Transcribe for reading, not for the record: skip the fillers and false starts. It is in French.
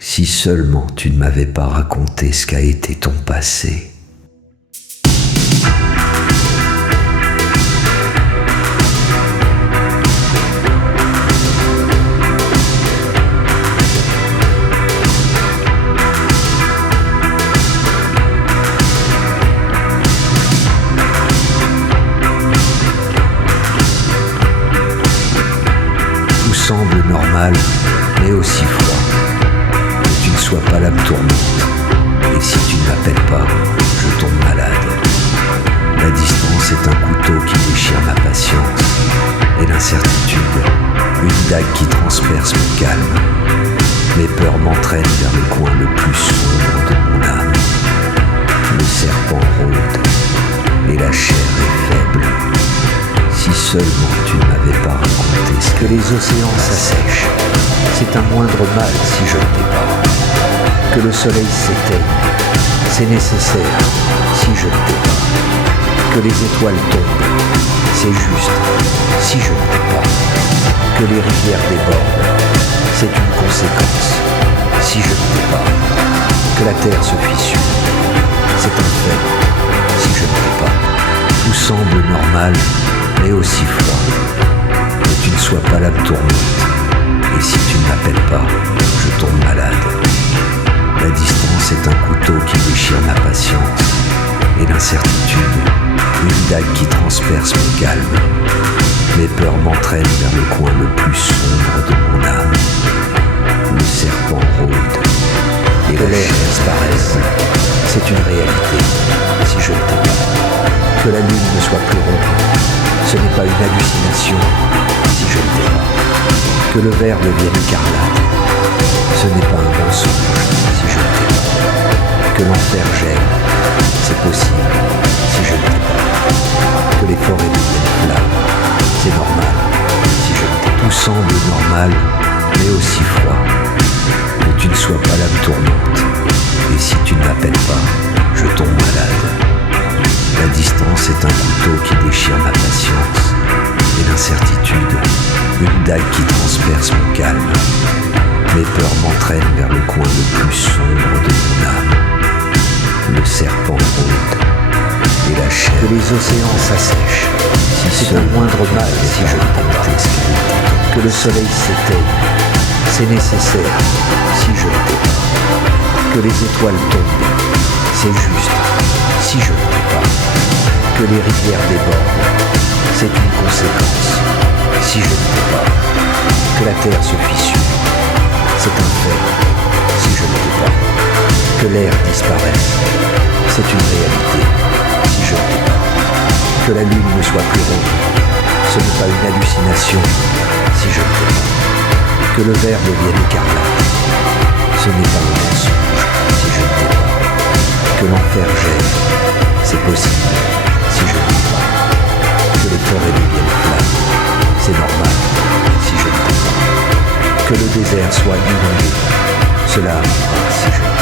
Si seulement tu ne m'avais pas raconté ce qu'a été ton passé. Tout semble normal, mais aussi froid. Que tu ne sois pas l'âme tournante. Et si tu ne m'appelles pas, je tombe malade. La distance est un couteau qui déchire ma patience. Et l'incertitude, une dague qui transperce mon calme. Mes peurs m'entraînent vers le coin le plus sombre de mon âme. Le serpent rôde, et la chair est faible. Si seulement tu ne m'avais pas raconté ce que les océans s'assèchent, c'est un moindre mal si je ne t'ai pas. Que le soleil s'éteigne, c'est nécessaire si je ne t'ai pas. Que les étoiles tombent, c'est juste si je ne t'ai pas. Que les rivières débordent, c'est une conséquence si je ne t'ai pas. Que la terre se fissure, c'est un fait si je ne t'ai pas. Tout semble normal, mais aussi froid. Que tu ne sois pas l'âme tournante. Et si tu ne m'appelles pas, je tombe malade. La distance est un couteau qui déchire ma patience. Et l'incertitude, une dague qui transperce mon calme. Mes peurs m'entraînent vers le coin le plus sombre de mon âme. Le serpent rôde, et l'air disparaisse. C'est une réalité, si je ne t'ai pas. Que la lune ne soit plus ronde, ce n'est pas une hallucination, si je ne t'ai pas. Que le verre devienne écarlate, ce n'est pas un mensonge, si je ne t'ai pas. Que l'enfer gèle, c'est possible, si je ne t'ai pas. Que les forêts deviennent flammes, c'est normal, si je ne t'ai pas. Tout semble normal, mais aussi froid. Que tu ne sois pas l'âme tournante. Et si tu ne m'appelles pas, je tombe malade. La distance est un couteau qui déchire ma patience. Et l'incertitude, une dague qui transperce mon calme. Mes peurs m'entraînent vers le coin le plus sombre de mon âme. Le serpent rôde, et la chair. Que les océans s'assèchent, si c'est un moindre mal si je ne t'ai pas. Que le soleil s'éteigne, c'est nécessaire si je ne t'ai pas. Que les étoiles tombent, c'est juste si je ne t'ai pas. Que les rivières débordent, c'est une conséquence si je ne t'ai pas. Que la terre se fissure, c'est un fait si je ne t'ai pas. Que l'air disparaisse, c'est une réalité si je ne t'ai pas. Que la lune ne soit plus ronde, ce n'est pas une hallucination si je ne t'ai pas. Que le verre devienne écarlate, ce n'est pas un mensonge si je ne t'ai pas. Que l'enfer gèle, c'est possible si je ne t'ai pas. Que les forêts deviennent flammes, c'est normal si je ne t'ai pas. Que le désert soit inondé, cela arrivera si je ne t'ai pas.